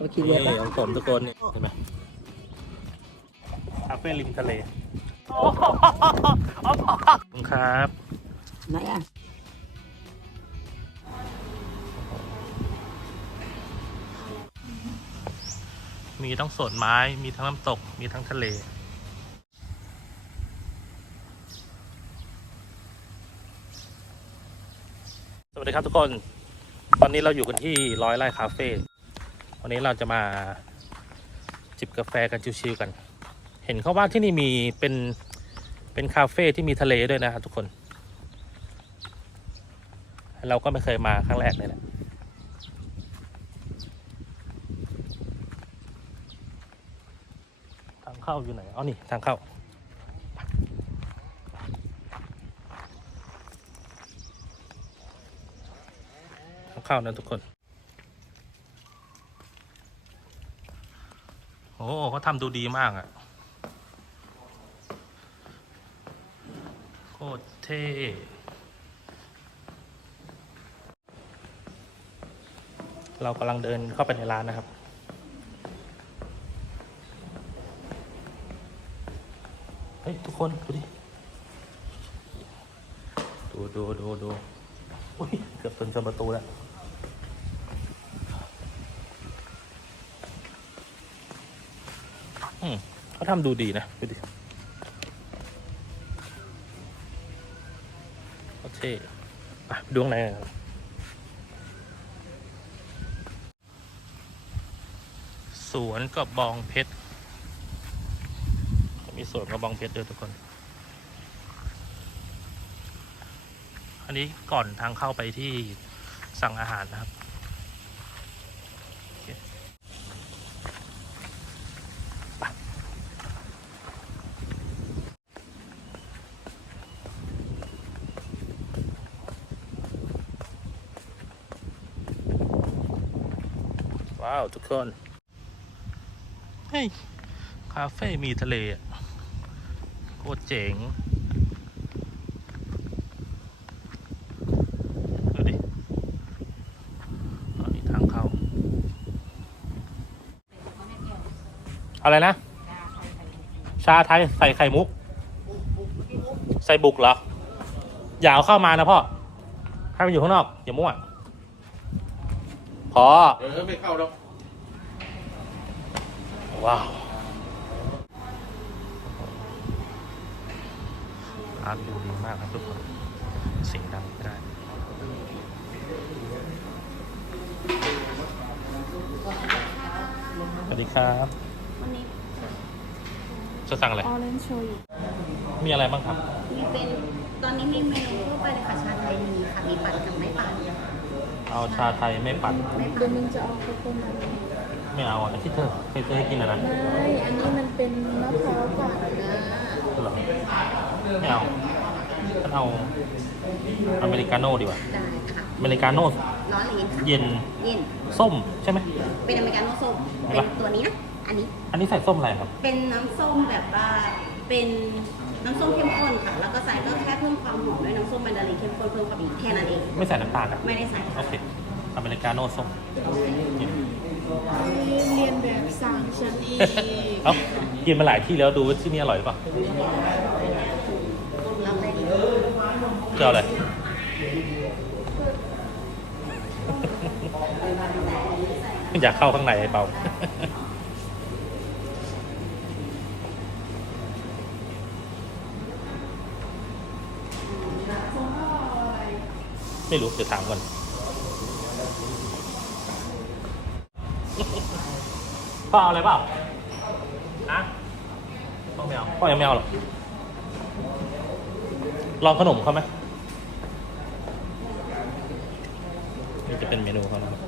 เราขี่เรือไปนี่ของผมทุกคนนี่เห็นไหมคาเฟ่ริมทะเลขอบคุณครับ ไหนอะมีทั้งสวนไม้ มีทั้งน้ำตก มีทั้งทะเล สวัสดีครับทุกคน ตอนนี้เราอยู่กันที่ร้อยไร่คาเฟ่ วันนี้เราจะมาจิบกาแฟกันชิวๆกัน เห็นเขาว่าที่นี่มีเป็นเป็นคาเฟ่ที่มีทะเลด้วยนะครับทุกคน เราก็ไม่เคยมาครั้งแรกเลยแหละทางเข้าอยู่ไหนอ๋อนี่ทางเข้าทางเข้านะทุกคน โอ้เขาทำดูดีมากอะ่ะโคตรเท่เรากำลังเดินเข้าไปในร้านนะครับ เฮ้ย ทุกคน ดูดิ ดูดูดูดูอุ้ย เกือบชนชนประตูแล้ว อืม เขาทำดูดีนะดูดิโอเคอะดูข้างในหน่อยครับสวนกับบองเพชรมีสวนกระบองเพชรด้วยทุกคน อันนี้ก่อนทางเข้าไปที่สั่งอาหารนะครับโอเคไปว้าว ทุกคน เฮ้ย คาเฟ่มีทะเลอะโคตรเจ๋ง ดูดิอันนี้ทางเข้า อะไรนะ ชาไทยใส่ไข่มุก ใส่บุกเหรอ อย่าเอาเข้ามานะพ่อ ให้มันอยู่ข้างนอก อย่ามั่วพอเออไม่เข้าหรอก ว้าวร้านดูดีมากครับทุกคนเสียงดังไม่ได้สวัสดีครับวันนี้จะสั่งอะไร ออเรนจ์โชยุมีอะไรบ้างครับ มีเป็นตอนนี้มีเมนูทั่วไปเลยค่ะชาไทยมีค่ะมีปั่นกับไม่ปั่นเอาชาไทยไม่ปั่น ไม่เดี๋ปั่ยนวมึงจะเอาโคโค่นัท ไม่เอาอันที่เธอเคยซื้อให้กินอะนะไม่อันนี้มันเป็นมะพร้าวปั่นนะเหรอไม่เอาฉันเอาอเมริกาโน่ดีกว่าได้ค่ะอเมริกาโน่ร้อนหรือเย็นคะเย็นเย็นส้มใช่ไหมเป็นอเมริกาโน่ส้มเห็นเป็นปะตัวนี้นะอันนี้ อันนี้ใส่ส้มอะไรครับ เป็นน้ำส้มแบบว่าเป็นน้ำส้มเข้มข้นค่ะ แล้วก็ใส่ก็แค่เพิ่มความหอมด้วยน้ำส้มแมนดารินเข้มข้นเพิ่มเข้าไปอีกแค่นั้นเอง ไม่ใส่น้ำตาลอะไม่ได้ใส่ โอเค อเมริกาโน่ส้มกิน เรียนแบบสั่งฉันอีกเอ้ากินมาหลายที่แล้วดูว่าที่นี่อร่อยหรือเปล่าจะเอาอะไรอยากเข้าข้างในไอ้เปาไม่รู้เดี๋ยวถามก่อน พ่อเอาอะไรเปล่านะพ่อไม่เอาพ่อยังไม่เอาหรอกลองขนมเขาไหมนี่จะเป็นเมนูเขานะครับ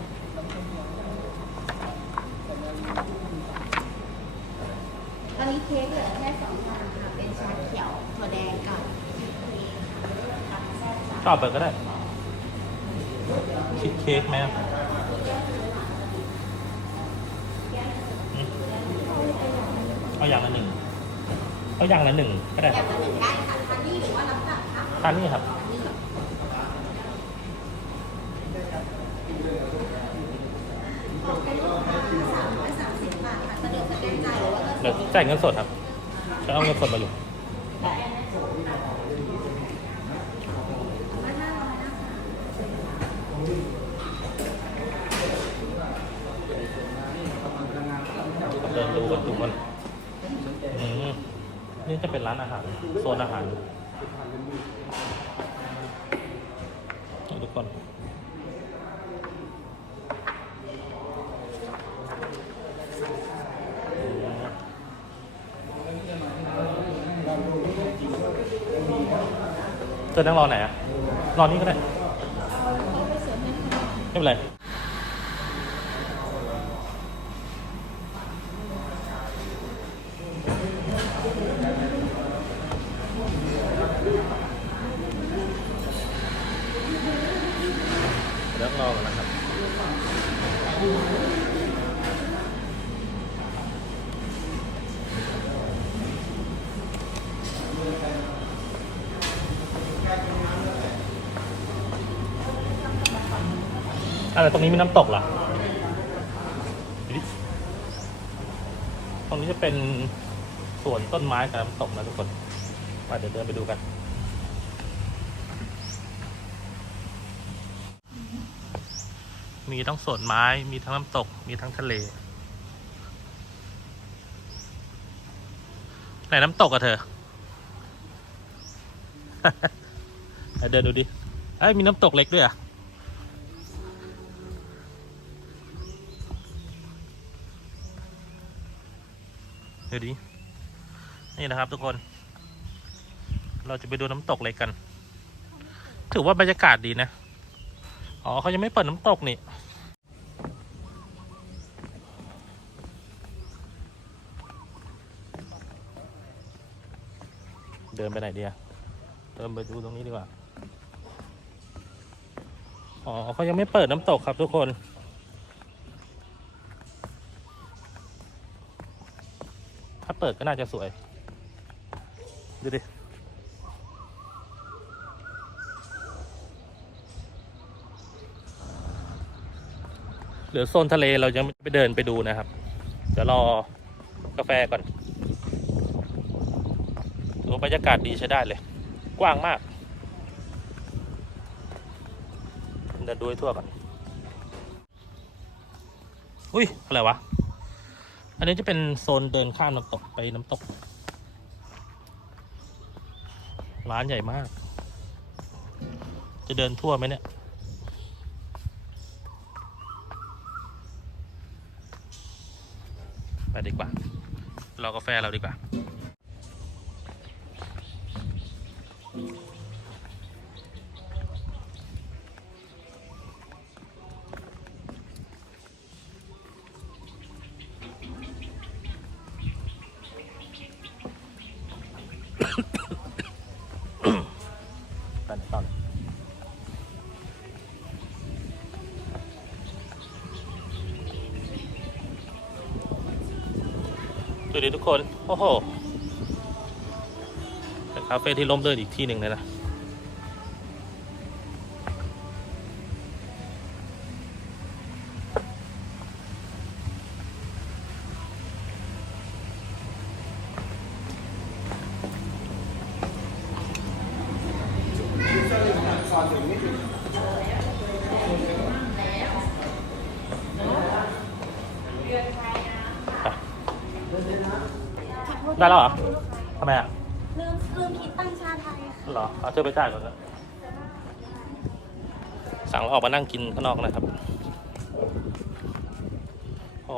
ตอนนี้เค้กเหลือแค่สองอย่างค่ะ เป็นชาเขียวถั่วแดงกับชอบไปก็ได้คิดเค้กไหมอื เอาอย่างละหนึ่งเอาอย่างละหนึ่งก็ได้ครับหนึ่งได้ค่ะทานนี่หรือว่าน้ำตาลคะทานนี่ครับเป็นลูกค้าสามเดี๋ยวจ่ายเงินสดครับจะเอาเงินสดมาอยู่ได้เดินดูกันทุกคนอืม นี่จะเป็นร้านอาหาร โซนอาหารทุกคนเธอนั่งรอไหนอะรอนี่ก็ได้ ไม่เป็นไร เดี๋ยวรอกันนะครับ อะไรตรงนี้มีน้ำตกเหรอตรงนี้จะเป็นสวนต้นไม้กับน้ำตกนะทุกคนมาเดี๋ยวเดินไปดูกัน มีทั้งสวนไม้ มีทั้งน้ำตก มีทั้งทะเล ไหนน้ำตกอะเธอเดินดูดิไอ้ยมีน้ำตกเล็กด้วยอะ ดี๋ยดิ นี่นะครับทุกคน เราจะไปดูน้ำตกเล็กกัน ถือว่าบรรยากาศดีนะ อ๋อเขายังไม่เปิดน้ำตกนี่เดินไปไหนเดีอะเดินไปดูตรงนี้ดีกว่า อ๋อเขายังไม่เปิดน้ำตกครับทุกคน ถ้า เปิดก็น่าจะสวย ดูดิ เหลือโซนทะเลเรายังไปเดินไปดูนะครับ เดี๋ยวรอกาแฟก่อนโอ้บรรยากาศดีใช้ได้เลย กว้างมาก เดินดูให้ทั่วก่อน อุ้ยอะไรวะ อันนี้จะเป็นโซนเดินข้ามน้ำตกไปน้ำตก ร้านใหญ่มาก จะเดินทั่วไหมเนี่ยไปดีกว่า รอกาแฟเราดีกว่า ดูดิทุกคน โอ้โหเป็นคาเฟ่ที่ร่มรื่นอีกที่หนึ่งเลยนะได้แล้วเหรอทำไมอะลืมลืมคิดตั้งชาไทยค่ะเหรอเอาเธอไปจ่ายก่อนนะสั่งแล้วออกมานั่งกินข้างนอกนะครับโอ้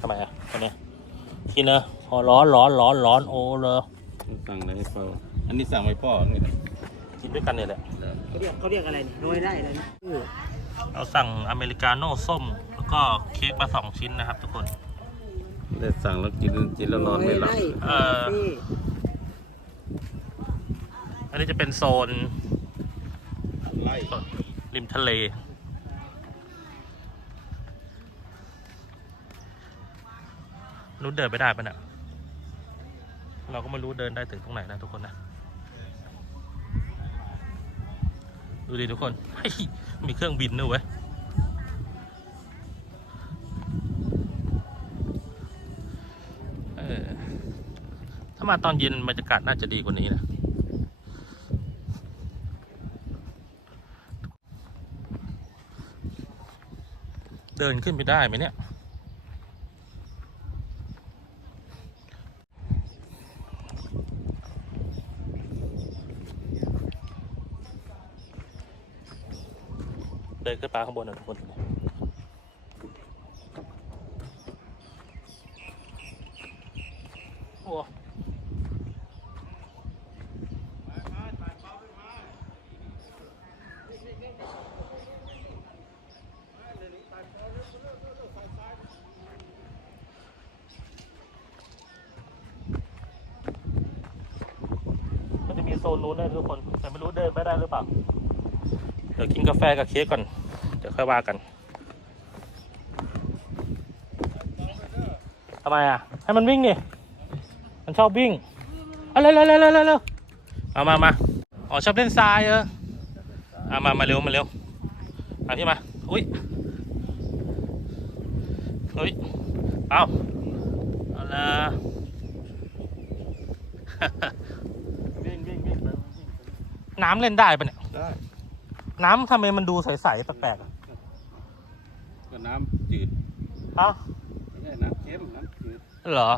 ทำไมอะตอนเนี้ยกินเนอะพอร้อนร้อนร้อนร้อนโอ้เลยสั่งอะไรให้พ่ออันนี้สั่งไว้พ่อนี่นะกินด้วยกันเนี่ยแหละเขาเรียกเขาเรียกอะไรนี่โรยได้เลยนะเออเราสั่งอเมริกาโน่ส้ม แล้วก็เค้กมาสองชิ้นนะครับทุกคน ได้สั่งแล้วกินกินแล้วนอนไม่หลับโรยเอได้อคาเฟ่อันนี้จะเป็นโซนไล่ริมทะเลรู้เดินไปได้ปะเนี่ย เราก็ไม่รู้เดินได้ถึงตรงไหนนะทุกคนนะ ดูดิทุกคนเฮ้ยมีเครื่องบินด้วยเว้ย มาตอนเย็นบรรยากาศน่าจะดีกว่านี้นะเดินขึ้นไปได้ไหมเนี่ย เดินขึ้นไปข้างบนนะทุกคน โอ้ก็จะมีโซนนู้นด้วยทุกคน แต่ไม่รู้เดินไปได้หรือเปล่า เดี๋ยวกินกาแฟกับเค้กก่อน เดี๋ยวค่อยว่ากันทำไมอะ ให้มันวิ่งดิมันชอบวิ่งเอาเร็วเร็วเร็วเร็วเร็วเอามามาอ๋อชอบเล่นทรายเออเอามามาเร็วมาเร็วเอาพี่มาอุ้ยอุ้ยเอาเอาละน้ำเล่นได้ปะเนี่ยได้ น้ำทำไมมันดูใสๆแปลกๆอะก็น้ำจืดเอ้าไม่ใช่น้ำเค็มน้ำจืดเหรอ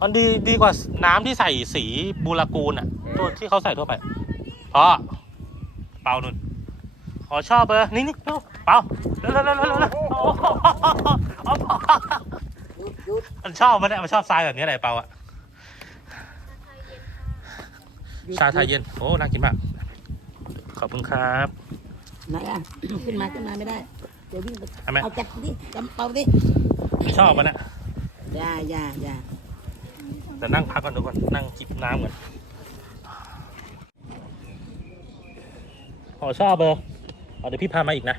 มันดีดีกว่าน้ำที่ใส่สีบูรากูลอะตัวที่เขาใส่ทั่วไปอ๋อเปล่านุ่นอ๋อชอบเออนี่นี่เปล่าเปล่าเร็วเร็วเร็วเร็วเร็วโอ้โหเอาเปล่ามันชอบมันเนี่ยมันชอบทรายแบบนี้แหละเปล่าอะชาไทยเย็นโอ้น่ากินมาก ขอบคุณครับไหนอะขึ้นมาขึ้นมาไม่ได้เดี๋ยววิ่งไปทำไมเอาจับดิจำเป่าดิไม่ชอบมันอะอย่าอย่าอย่าแต่นั่งพักก่อนทุกคนนั่งจิบน้ำก่อนอ๋อชอบเบอร์เอาเดี๋ยวพี่พามาอีกนะ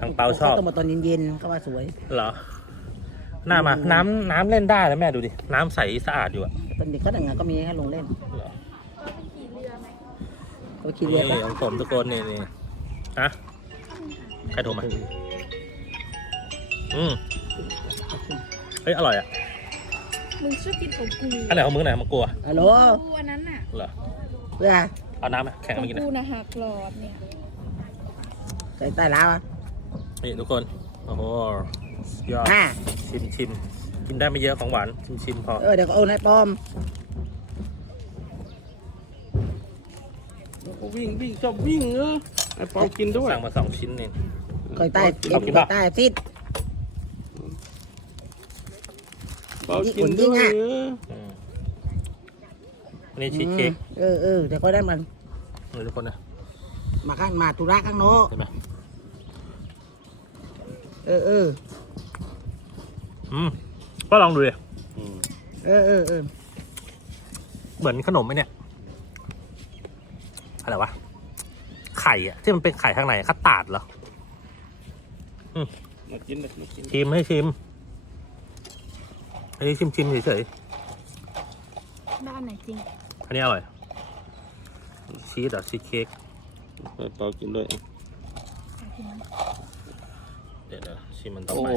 ทางเปาชอบขต้องมาตอนเย็นๆเขาว่าสวยเหรอหน้ามา น้ำน้ำเล่นได้แล้วแม่ดูดิ น้ำใสสะอาดอยู่อะตอนเด็กเขาดังงานก็มีให้ลงเล่นเหรอ เขาขี่เรือนี่ปะของผมทุกคนนี่นี่ฮะใครโทรมาอืมเฮ้ยอร่อยอะมึงชอบกินของกูอันไหนของมึงไหนของมึงกลัวฮัลโหลกูอันนั้นน่ะเหรอเพื่อเอาน้ำไหมแข่งขอมางกินหนะกูนะหักหลอดเนี่ยใส่ใต้ล้าวอะนี่ทุกคนโอ้โหสุดยอดอ่าชิมชิมกินได้ไม่เยอะของหวานชิมชิมพอเออเดี๋ยวเขาโอนให้ปอม แล้ว ก็วิ่งวิ่งชอบวิ่งเออไอ้เปากินด้วยสั่งมาสองชิ้นนี่คอยใต้เอากินปะใต้ซิดเปากินด้วยจริงๆอะเอออืมอันนี้ชีสเค้กเออเออเดี๋ยวเขาได้มันนี่ทุกคนนะมาข้างมาตุระข้างโน้นเห็นไหมเออเอออืมก็ลองดูดิอืมเออเออเออเหมือนขนมไหมเนี่ย อะไรวะ ไข่อะที่มันเป็นไข่ข้างในคัตตาร์ดเหรอมากินนะมากินชิมให้ชิมอันนี้ชิมชิมเฉยบ้านไหนจริงๆอันนี้อร่อย ชีสเหรอชีสเค้กไอ้เปากินด้วยเดี๋ยวเดี๋ยวชิมมันต่อโอ้ไป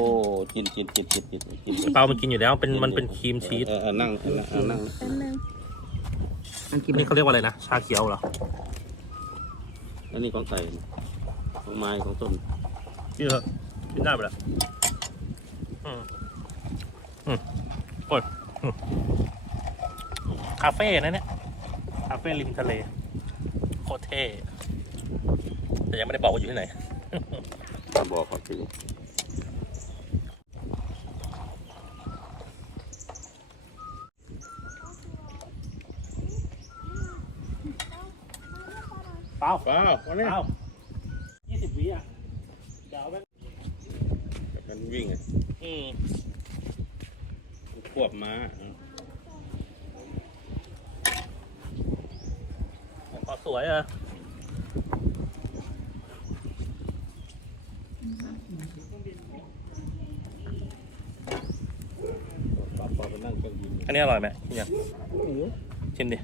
กินกินกินกินกินกินเปามันกินอยู่แล้วเป็นมันเป็นครีมชีสเออเออนั่งเออนั่งเออนั่งแป๊บนึงอันกิอันนนี้เขาเรียกว่าอะไรนะ ชาเขียวเหรอ อันนี้ของใส่ของไม้ของต้นกินเถอะกินได้ไปแล้วอืมอืมโอ้ยอืมคาเฟ่นะเนี่ยคาเฟ่ริมทะเล โคตรเท่แต่ยังไม่ได้บอกว่าอยู่ที่ไหนมาบอกเขาถึง เปล่าเปล่าวันนี้เปล่ายี่สิบวิอะ เดี๋ยวเอาไปมันวิ่งไงอืมควบม้าพอสวยอะปลาปลาไปนั่งเครื่องบินอันนี้อร่อยไหมกินยังชิมดิ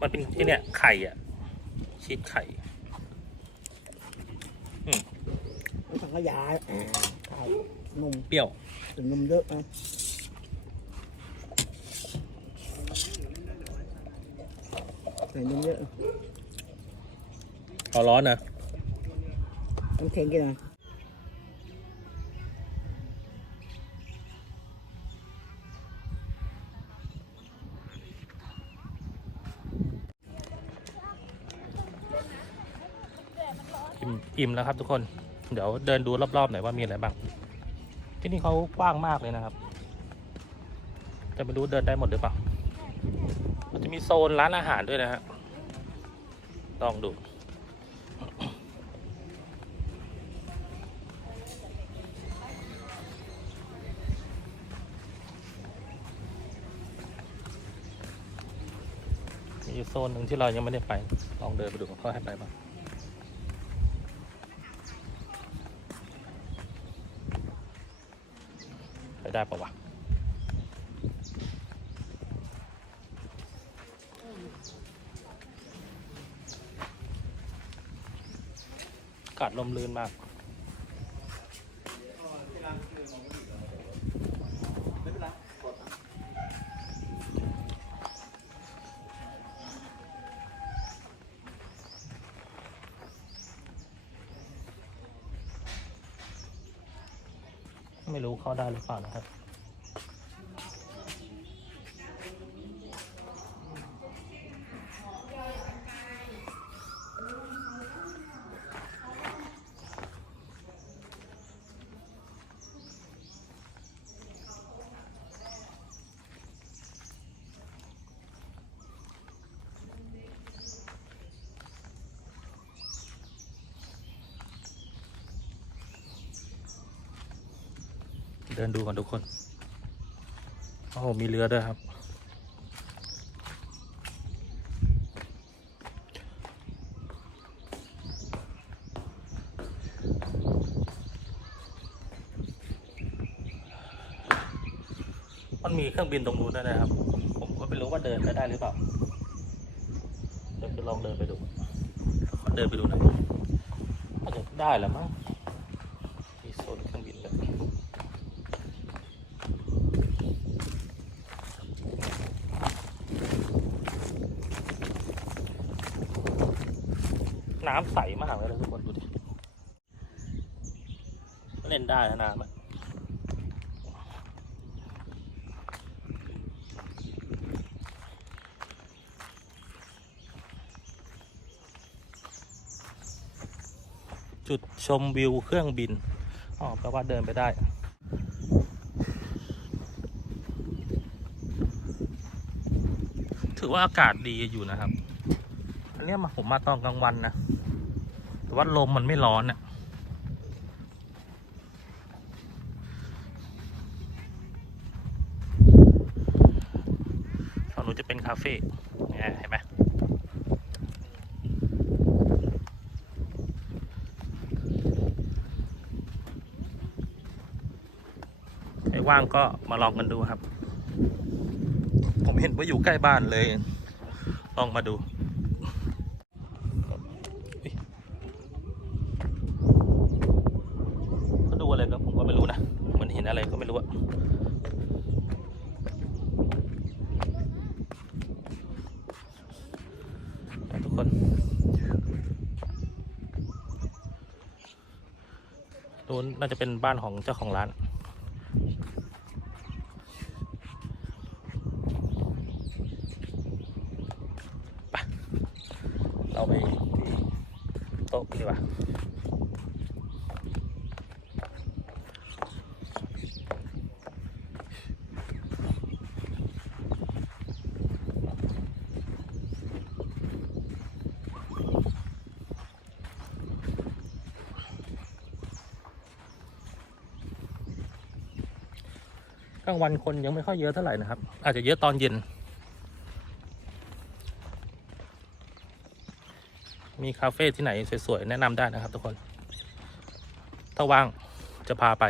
มันเป็นที่เนี่ยไข่อะ ชีสไข่สังขยาไข่นมเปรี้ยวถึงนมเยอะนะใส่นมเยอะเอาร้อนนะน้ำแข็งกินนะ อิ่มอิ่มแล้วครับทุกคน เดี๋ยวเดินดูรอบๆหน่อยว่ามีอะไรบ้าง ที่นี่เขากว้างมากเลยนะครับ แต่ไม่รู้เดินได้หมดหรือเปล่า มันจะมีโซนร้านอาหารด้วยนะฮะ ลองดูมีโซนหนึ่งที่เรายังไม่ได้ไป ลองเดินไปดูเขาให้ไปบ้าง ไปได้ปะวะอากาศลมลื่นมาก ได้หรือเปล่านะครับ เดินดูก่อนทุกคนโอ้มีเรือด้วยครับ มันมีเครื่องบินตรงนู้นด้วยนะครับ ผมก็ไม่รู้ว่าเดินไปได้หรือเปล่าเดี๋ยวจะลองเดินไปดูเดินไปดูหน่อยอาจจะได้แหละมั้ง มีโซนเครื่องบินเลย น้ำใสมากเลยทุกคนดูดิเล่นได้นะน้ำอะจุดชมวิวเครื่องบิน อ๋อแปลว่าเดินไปได้ ถือว่าอากาศดีอยู่นะครับ อันนี้มาผมมาตอนกลางวันนะ ว่าลมมันไม่ร้อนอะฝั่งนู้นจะเป็นคาเฟ่เนี่ยเห็นไหมใครว่างก็มาลองกันดูครับ ผมเห็นว่าอยู่ใกล้บ้านเลย ลองมาดู เขาดูอะไรก็ผมก็ไม่รู้นะเหมันเห็นอะไรก็ไม่รู้อะนะทุกคน น่าจะเป็นบ้านของเจ้าของร้าน ไป เราไปที่โต๊ะกันดีกว่า กลางวันคนยังไม่ค่อยเยอะเท่าไหร่นะครับ อาจจะเยอะตอนเย็น มีคาเฟ่ที่ไหนสวยๆแนะนำได้นะครับทุกคน ถ้าว่างจะพาไป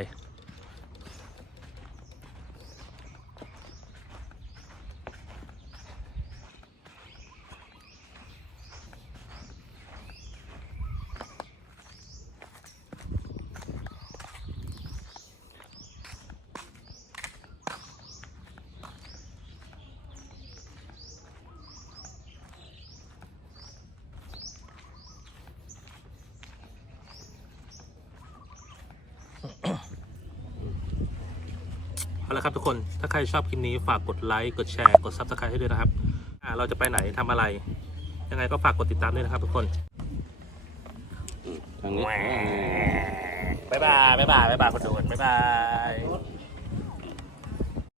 ละครับทุกคน ถ้าใครชอบคลิปนี้ฝากกดไลค์ กดแชร์ กด subscribe ให้ด้วยนะครับอ่าเราจะไปไหนทำอะไร ยังไงก็ฝากกดติดตามด้วยนะครับทุกคนทางนี้ บ๊ายบาย บ๊ายบาย บ๊ายบายคุณทุกคนบ๊ายบาย